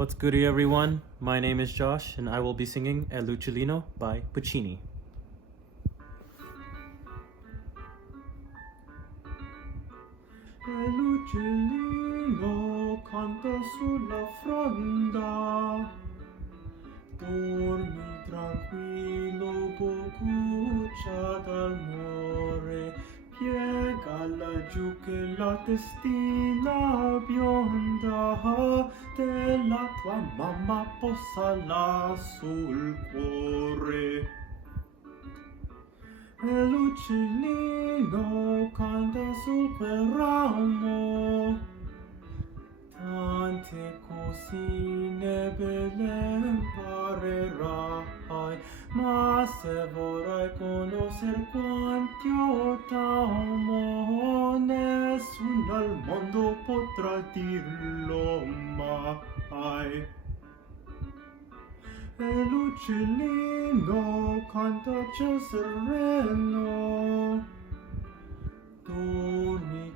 What's goody, everyone? My name is Josh, and I will be singing El Lucciolino by Puccini. El uccellino canta sulla fronda, dormi tranquillo, boccuccia d'amore, piega laggiù che la testina bionda della tua mamma posa là sul cuore. E l'uccellino canta sul quel ramo, tante cosine belle imparerai, ma se vorrai conoscer quanti io t'amo, nessuno al mondo potrà dirlo mai. E l'uccellino canta ciel sereno, dormi